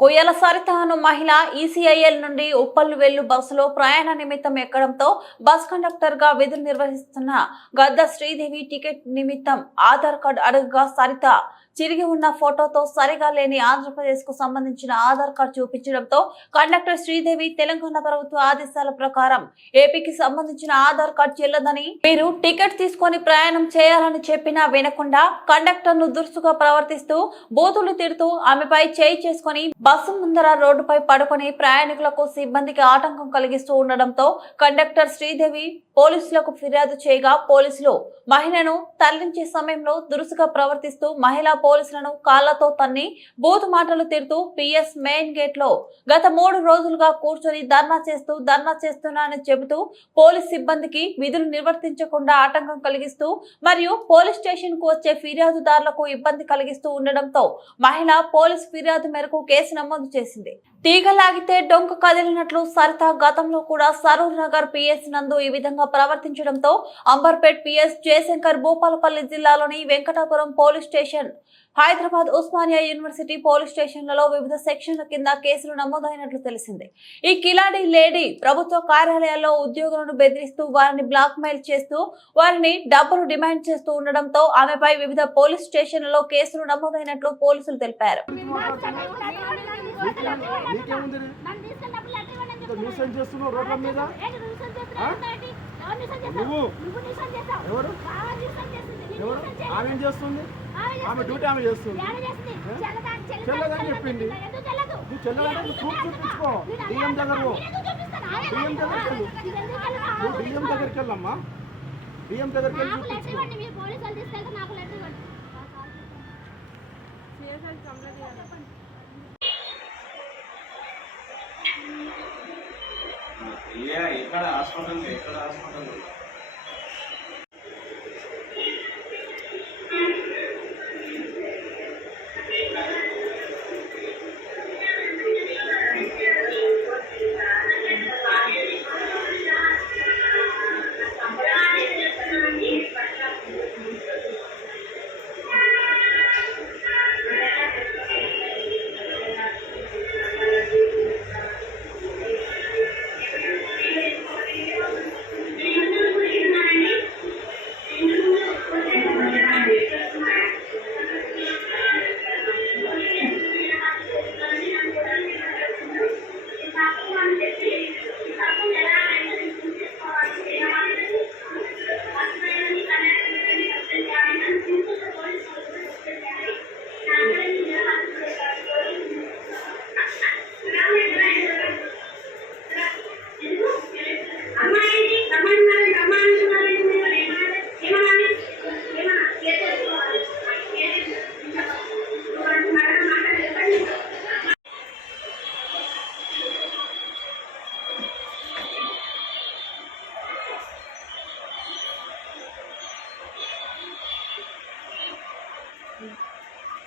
కొయ్యల సరిత అను మహిళ ఈసీఐఎల్ నుండి ఉప్పల్ వెళ్ళు బస్సులో ప్రయాణ నిమిత్తం ఎక్కడంతో బస్ కండక్టర్ గా విధులు నిర్వహిస్తున్న గద్ద శ్రీదేవి టికెట్ నిమిత్తం ఆధార్ కార్డు అడుగుగా సరిత చిరిగి ఉన్న ఫోటోతో సరిగా లేని ఆంధ్రప్రదేశ్ కు సంబంధించిన ఆధార్ కార్డు చూపించడంతో కండక్టర్ శ్రీదేవి తెలంగాణ ప్రభుత్వ ఆదేశాల ప్రకారం ఏపీకి సంబంధించిన ఆధార్ కార్డు చెల్లదని, మీరు టికెట్ తీసుకొని ప్రయాణం చేయాలని చెప్పినా వినకుండా కండక్టర్ ను దురుసుగా ప్రవర్తిస్తూ బూతులు తిడుతూ ఆమెపై చేయి చేసుకుని బస్సు ముందర రోడ్డుపై పడుకొని ప్రయాణికులకు సిబ్బందికి ఆటంకం కలిగిస్తూ ఉండడంతో కండక్టర్ శ్రీదేవి పోలీసులకు ఫిర్యాదు చేయగా పోలీసులు మహిళను తరలించే సమయంలో దురుసుగా ప్రవర్తిస్తూ మహిళా పోలీసులను కాళ్లతో తన్ని బూతు మాటలు తిడుతూ పిఎస్ మెయిన్ గేట్ లో గత 3 రోజులుగా కూర్చొని ధర్నా చేస్తున్నానని చెబుతూ పోలీస్ సిబ్బందికి విధులు నిర్వర్తించకుండా ఆటంకం కలిగిస్తూ మరియు పోలీస్ స్టేషన్ కు వచ్చే ఫిర్యాదుదారులకు ఇబ్బంది కలిగిస్తూ ఉండడంతో మహిళ పోలీస్ ఫిర్యాదు మేరకు కేసు నమోదు చేసింది. తీగలాగితే డొంక కదిలినట్లు సరిత గతంలో కూడా సరూర్ నగర్ పిఎస్ నందు ఈ విధంగా ప్రవర్తించడంతో అంబర్పేట్ పిఎస్ జయశంకర్ భూపాలపల్లి జిల్లాలోని Venkatapuram police station, Hyderabad Osmania university police స్టేషన్లలో వివిధ సెక్షన్ల కింద కేసులు నమోదైనట్లు తెలిసింది. ఈ కిలాడి లేడీ ప్రభుత్వ కార్యాలయాల్లో ఉద్యోగులను బెదిరిస్తూ వారిని బ్లాక్ మెయిల్ చేస్తూ వారిని డబ్బులు డిమాండ్ చేస్తూ ఉండడంతో ఆమెపై వివిధ పోలీస్ స్టేషన్లలో కేసులు నమోదైనట్లు పోలీసులు తెలిపారు. ఆమె డ్యూటీ ఆమె చేస్తుంది. చెల్లదని చెప్పింది. నువ్వు చెల్లదంటే ప్రూఫ్ చూపించుకో. డిఎం దగ్గరికి వెళ్ళమ్మా. డిఎం దగ్గరికి వెళ్ళి చూపించుకో. ఎక్కడ హాస్పిటల్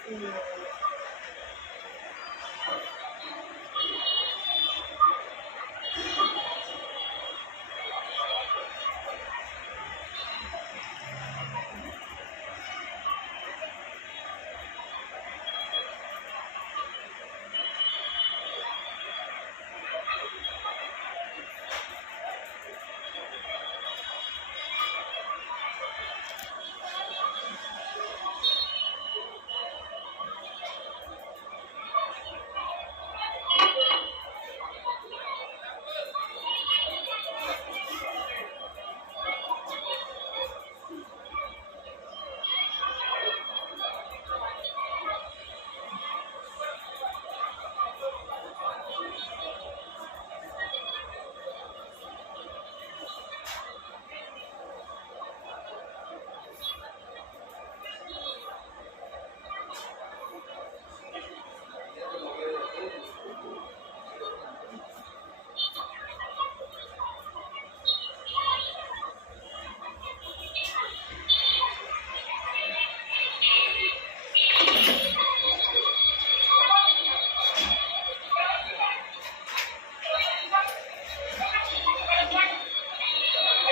Mm-hmm.